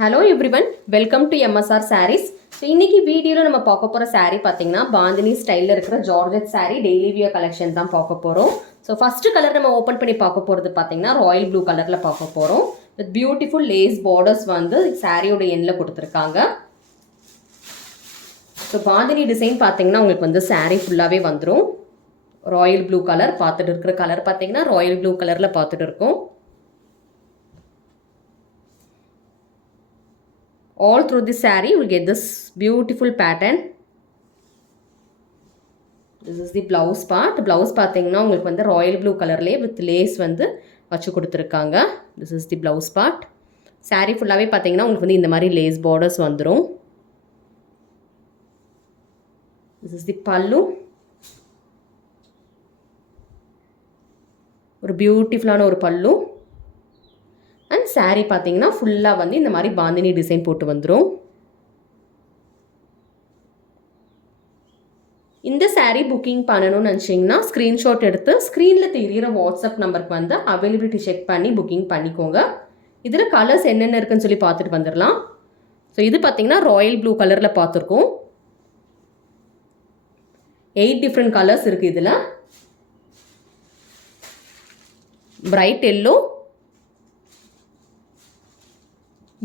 Hello everyone, welcome to MSR sarees. So இன்றைக்கி வீடியோவில் நம்ம பார்க்க போகிற சாரீ பார்த்தீங்கன்னா பாந்தினி ஸ்டைலில் இருக்கிற ஜார்ஜெட் சாரீ டெய்லி வியர் கலெக்ஷன் தான் பார்க்க போகிறோம். ஸோ ஃபஸ்ட்டு கலர் நம்ம ஓப்பன் பண்ணி பார்க்க போகிறது பார்த்தீங்கன்னா ராயல் ப்ளூ கலரில் பார்க்க போகிறோம். வித் பியூட்டிஃபுல் லேஸ் பார்டர்ஸ் வந்து சாரியோட எண்ணில் கொடுத்துருக்காங்க. ஸோ பாந்தினி டிசைன் பார்த்தீங்கன்னா உங்களுக்கு வந்து சாரீ ஃபுல்லாகவே வந்துடும். ராயல் ப்ளூ கலர் பார்த்துட்டு இருக்கிற கலர் பார்த்தீங்கன்னா ராயல் ப்ளூ கலரில் பார்த்துட்டு இருக்கோம். All through this saree you will get this beautiful pattern. This is the blouse part. Blouse பார்த்தீங்கன்னா உங்களுக்கு வந்து ராயல் ப்ளூ கலர்லேயே வித் லேஸ் வந்து வச்சு கொடுத்துருக்காங்க. This is the blouse part. saree ஃபுல்லாகவே பார்த்தீங்கன்னா உங்களுக்கு வந்து இந்த மாதிரி லேஸ் பார்டர்ஸ் வந்துடும். This is the pallu. ஒரு பியூட்டிஃபுல்லான ஒரு பல்லு. அண்ட் சாரீ பார்த்தீங்கன்னா ஃபுல்லாக வந்து இந்த மாதிரி பாந்தினி டிசைன் போட்டு வந்துடும். இந்த சாரீ புக்கிங் பண்ணணும்னு நினச்சிங்கன்னா ஸ்க்ரீன்ஷாட் எடுத்து ஸ்க்ரீனில் தெரிகிற வாட்ஸ்அப் நம்பருக்கு வந்து அவைலபிலிட்டி செக் பண்ணி புக்கிங் பண்ணிக்கோங்க. இதில் கலர்ஸ் என்னென்ன இருக்குன்னு சொல்லி பார்த்துட்டு வந்துடலாம். ஸோ இது பார்த்தீங்கன்னா ராயல் ப்ளூ கலரில் பார்த்துருக்கோம். 8 டிஃப்ரெண்ட் கலர்ஸ் இருக்குது. இதில் பிரைட் எல்லோ.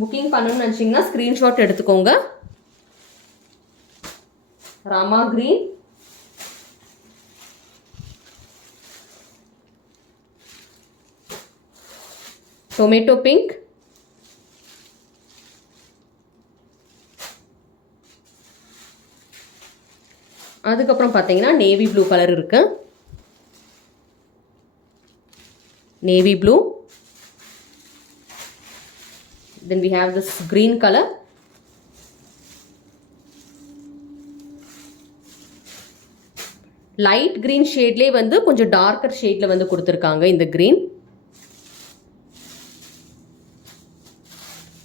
புக்கிங் பண்ணணும்னு நினச்சிங்கன்னா ஸ்க்ரீன்ஷாட் எடுத்துக்கோங்க. ராமா கிரீன், டொமேட்டோ பிங்க், அதுக்கப்புறம் பார்த்தீங்கன்னா நேவி ப்ளூ கலர் இருக்கு. Navy blue. Then we have this green color. Light green ஷேட்லேயே வந்து கொஞ்சம் டார்க்கர் ஷேடில் வந்து கொடுத்துருக்காங்க இந்த green.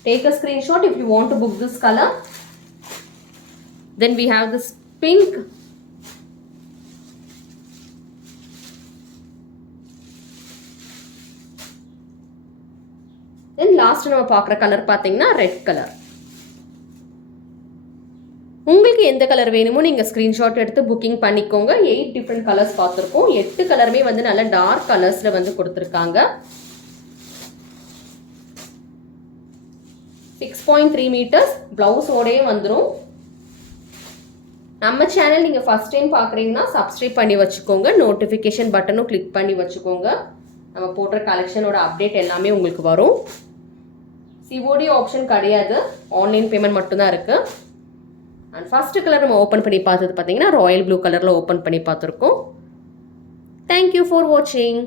Take a screenshot if you want to book this color. Then we have this pink. Then last நம்ம பார்க்குற கலர் பார்த்தீங்கன்னா ரெட் கலர். உங்களுக்கு எந்த கலர் வேணுமோ நீங்கள் ஸ்க்ரீன்ஷாட் எடுத்து புக்கிங் பண்ணிக்கோங்க. 8 டிஃப்ரெண்ட் கலர்ஸ் பார்த்துருக்கோம். 8 கலருமே வந்து நல்ல டார்க் கலர்ஸில் வந்து கொடுத்துருக்காங்க. 6.3 மீட்டர்ஸ் ப்ளவுஸோடையே வந்துடும். நம்ம சேனல் நீங்கள் ஃபஸ்ட் டைம் பார்க்குறீங்கன்னா சப்ஸ்கிரைப் பண்ணி வச்சுக்கோங்க. நோட்டிஃபிகேஷன் பட்டனும் கிளிக் பண்ணி வச்சுக்கோங்க. நம்ம போடுற கலெக்ஷனோட அப்டேட் எல்லாமே உங்களுக்கு வரும். சிஓடி ஆப்ஷன் கிடையாது, ஆன்லைன் பேமெண்ட் மட்டும்தான் இருக்குது. அண்ட் ஃபஸ்ட்டு கலர் நம்ம ஓப்பன் பண்ணி பார்த்தது பார்த்தீங்கன்னா ராயல் ப்ளூ கலரில் ஓப்பன் பண்ணி பார்த்துருக்கோம். தேங்க்யூ ஃபார் வாட்சிங்.